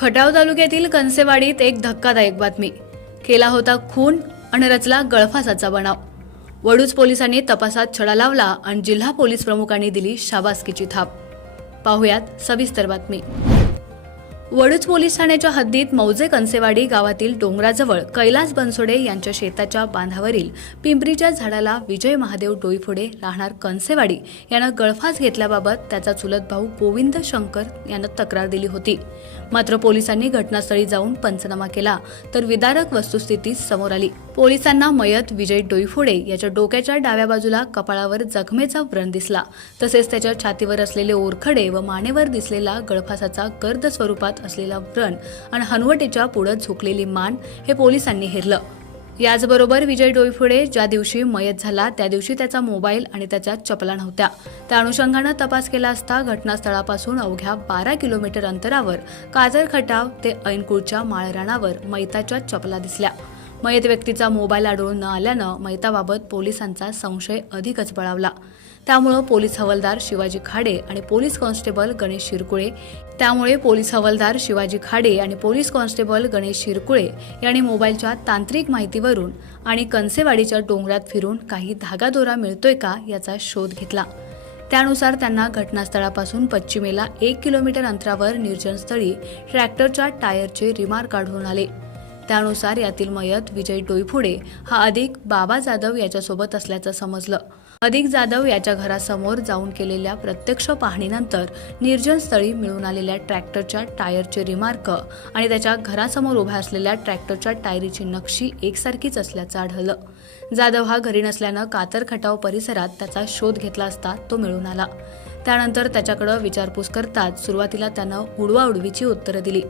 खटाव तालुक्यातील कंसेवाडीत एक धक्कादायक बातमी. केला होता खून आणि रचला गळफासाचा बनाव. वडूज पोलिसांनी तपासात छडा लावला आणि जिल्हा पोलीस प्रमुखांनी दिली शाबासकीची थाप. पाहुयात सविस्तर बातमी. वडूज पोलीस ठाण्याच्या हद्दीत मौजे कंसेवाडी गावातील डोंगराजवळ कैलास बनसोडे यांच्या शेताच्या बांधावरील पिंपरीच्या झाडाला विजय महादेव डोईफोडे राहणार कंसेवाडी यानं गळफास घेतल्याबाबत त्याचा चुलत भाऊ गोविंद शंकर यानं तक्रार दिली होती. मात्र पोलिसांनी घटनास्थळी जाऊन पंचनामा केला तर विदारक वस्तुस्थिती समोर आली. पोलिसांना मयत विजय डोईफोडे याच्या डोक्याच्या डाव्या बाजूला कपाळावर जखमेचा व्रण दिसला. तसेच त्याच्या छातीवर असलेले ओरखडे व मानेवर दिसलेला गळफासाचा गर्द स्वरूपात असलेला व्रण आणि हनवटेच्या पुढं झुकलेली मान हे पोलिसांनी हेरलं. याचबरोबर विजय डोईफुडे ज्या दिवशी मयत झाला त्या दिवशी त्याचा मोबाईल आणि त्याच्या चपला नव्हत्या त्या अनुषंगानं तपास केला असता घटनास्थळापासून अवघ्या बारा किलोमीटर अंतरावर काजर खटाव ते ऐनकुळच्या माळराणावर मैताच्या चपला दिसल्या. मयत व्यक्तीचा मोबाईल आढळून न आल्यानं मैताबाबत पोलिसांचा संशय अधिकच बळावला. त्यामुळं पोलीस हवालदार शिवाजी खाडे आणि पोलीस कॉन्स्टेबल गणेश शिरकुळे त्यामुळे पोलीस हवालदार शिवाजी खाडे आणि पोलीस कॉन्स्टेबल गणेश शिरकुळे यांनी मोबाईलच्या तांत्रिक माहितीवरून आणि कनसेवाडीच्या डोंगरात फिरून काही धागादोरा मिळतोय का याचा शोध घेतला. त्यानुसार त्यांना घटनास्थळापासून पश्चिमेला एक किलोमीटर अंतरावर निर्जनस्थळी ट्रॅक्टरच्या टायरचे रिमार काढून आले. त्यानुसार यातील मयत विजय डोईफोडे हा अधिक बाबा जाधव याच्यासोबत असल्याचं समजलं. अधिक जाधव याच्या घरासमोर जाऊन केलेल्या प्रत्यक्ष पाहणीनंतर निर्जन स्थळी मिळून आलेल्या ट्रॅक्टरच्या टायरचे रिमार्क आणि त्याच्या घरासमोर उभ्या असलेल्या ट्रॅक्टरच्या टायरीची नक्षी एकसारखीच असल्याचं आढळलं. जाधव हा घरी नसल्यानं कातर खटाव परिसरात त्याचा शोध घेतला असता तो मिळून आला. त्यानंतर त्याच्याकडं विचारपूस करताच सुरुवातीला त्यानं उडवाउडवीची उत्तरं दिली.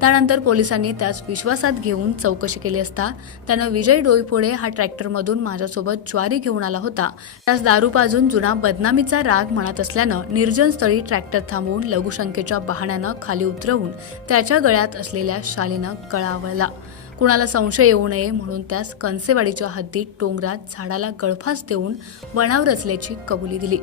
त्यानंतर पोलिसांनी त्यास विश्वासात घेऊन चौकशी केली असता त्यानं विजय डोईफोडे हा ट्रॅक्टरमधून माझ्यासोबत ज्वारी घेऊन आला होता. त्यास दारू पाजून जुना बदनामीचा राग म्हणत असल्यानं निर्जन स्थळी ट्रॅक्टर थांबवून लघुशंकेच्या बहाण्यानं खाली उतरवून त्याच्या गळ्यात असलेल्या शालीनं कळावळला. कुणाला संशय येऊ नये म्हणून त्यास कंसेवाडीच्या हद्दीत डोंगरात झाडाला गळफास देऊन वणाव रचल्याची कबुली दिली.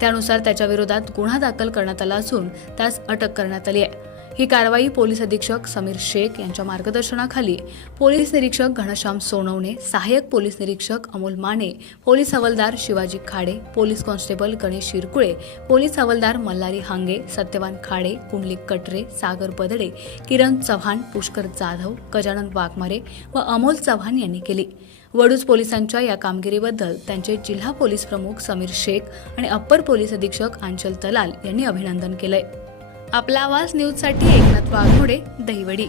त्यानुसार त्याच्याविरोधात गुन्हा दाखल करण्यात आला असून त्यास अटक करण्यात आली आहे. ही कारवाई पोलीस अधीक्षक समीर शेख यांच्या मार्गदर्शनाखाली पोलीस निरीक्षक घनश्याम सोनवणे सहाय्यक पोलीस निरीक्षक अमोल माने पोलीस हवालदार Shivaji Khade police constable Ganesh Shirkule police हवालदार मल्हारी हांगे सत्यवान खाडे कुंडलिक कटरे सागर बदडे किरण चव्हाण पुष्कर जाधव गजानन वाघमारे व अमोल चव्हाण यांनी केली. वडूज पोलिसांच्या या कामगिरीबद्दल त्यांचे जिल्हा पोलीस प्रमुख समीर शेख आणि अप्पर पोलीस अधीक्षक आंचल तलाल यांनी अभिनंदन केलंय. आपला आवाज न्यूजसाठी एकनाथ वाघमोडे दहिवडी.